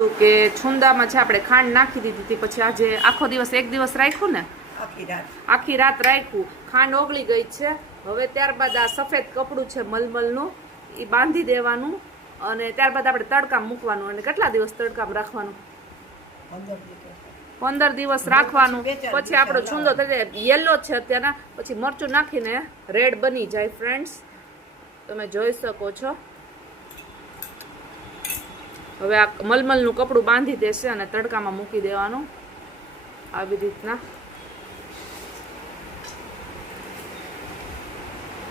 કે છુંદામાં છે આપણે ખાંડ નાખી દીધી હતી, પછી આજે આખો દિવસ એક દિવસ રાખ્યું ને, આખી રાત રાખ્યું, ખાંડ ઓગળી ગઈ છે. હવે ત્યારબાદ આ સફેદ કપડું છે મલમલનું, એ બાંધી દેવાનું અને ત્યારબાદ આપણે તડકામાં મૂકવાનું. અને કેટલા દિવસ તડકામાં રાખવાનું? 15 દિવસ રાખવાનું. પછી આપણો છુંદો થઈ જાય, યલો છે અત્યારના, પછી મરચું નાખીને રેડ બની જાય. ફ્રેન્ડ્સ, તમે જોઈ શકો છો. હવે આ મલમલનું કપડું બાંધી દેશે અને તડકામાં મૂકી દેવાનું આવી રીતના.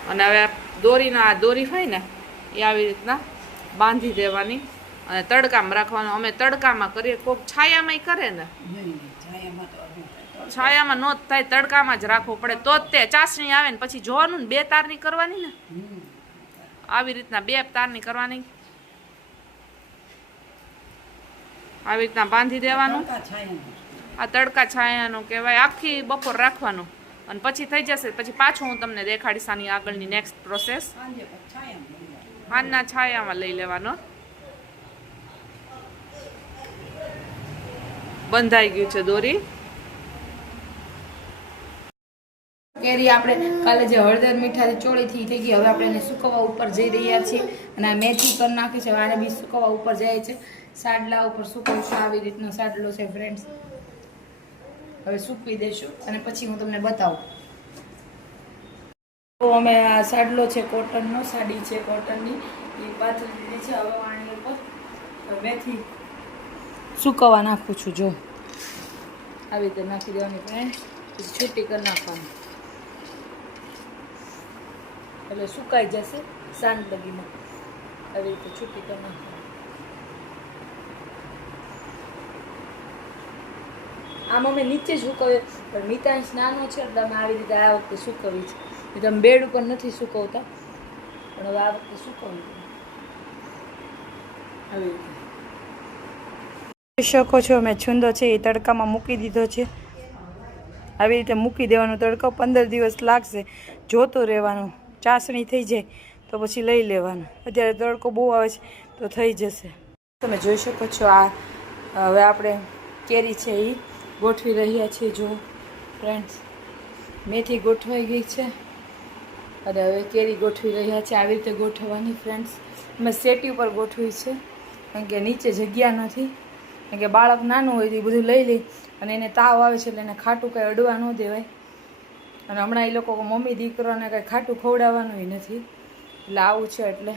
અને હવે દોરી હોય ને એ આવી રીતના બાંધી દેવાની અને તડકામાં રાખવાનું. અમે તડકામાં કરીએ, કોઈક છાયામાં કરે ને, છાયામાં નો થાય, તડકામાં જ રાખવું પડે તો જ તે ચાસણી આવે ને. પછી જોવાનું ને 2 તારની કરવાની ને, આવી રીતના 2 તારની કરવાની, આવી રીતના બાંધી દેવાનું. આ તડકા છાયાનું કહેવાય. આખી બપોર રાખવાનું અને પછી થઈ જશે. પછી પાછું હું તમને દેખાડીશ આની આગળની નેક્સ્ટ પ્રોસેસ. હાનના છાયામાં લઈ લેવાનો. બંધાઈ ગયું છે દોરી. કેરી આપણે કાલે જે હળદર મીઠાથી ચોળીથી થઈ ગઈ, હવે આપણે એને સુકવવા ઉપર જઈ રહ્યા છીએ. અને આ મેથી કરી નાખી છે, આને બી સુકવવા ઉપર જાય છે. સાડલા ઉપર સુકવશું. આવી રીતનો સાડલો છે ફ્રેન્ડ્સ. હવે સૂકવી દઈશું અને પછી હું તમને બતાવું. તો અમે આ સાડલો છે કોટનનો, સાડી છે કોટનની, એ પાથરી દીધી છે. હવે આની ઉપર મેથી સુકવવા નાખું છું. જો આવી રીતે નાખી દેવાની ફ્રેન્ડ્સ, પછી છૂટી કરી નાખવાની એટલે સુકાઈ જશે સાંજ લગીમાં. આવી રીતે છૂટી કરી નાખવાની. આમ અમે નીચે સુકવીએ, પણ મિતાંશ નાનો છે એટલે અમે આવી રીતે આ વખતે સુકવી છે. એટલે અમે બેડ ઉપર નથી સુકવતા, પણ હવે આ વખતે સુકવી આવી રીતે. જોઈ શકો છો મેં છુંદો છે એ તડકામાં મૂકી દીધો છે. આવી રીતે મૂકી દેવાનો તડકો. 15 દિવસ લાગશે, જોતું રહેવાનું. ચાસણી થઈ જાય તો પછી લઈ લેવાનું. અત્યારે તડકો બહુ આવે છે તો થઈ જશે. તમે જોઈ શકો છો આ હવે આપણે કેરી છે એ ગોઠવી રહ્યા છીએ. જો ફ્રેન્ડ્સ, મેથી ગોઠવાઈ ગઈ છે અને હવે કેરી ગોઠવી રહ્યા છે. આવી રીતે ગોઠવવાની ફ્રેન્ડ્સ. મેં સેટી ઉપર ગોઠવી છે કારણ કે નીચે જગ્યા નથી, કારણ કે બાળક નાનું હોય તો એ બધું લઈ લે અને એને તાવ આવે છે એટલે એને ખાટું કંઈ અડવા ન દેવાય. અને હમણાં એ લોકો મમ્મી દીકરાને કંઈ ખાટું ખવડાવવાનું નથી, એટલે આવું છે. એટલે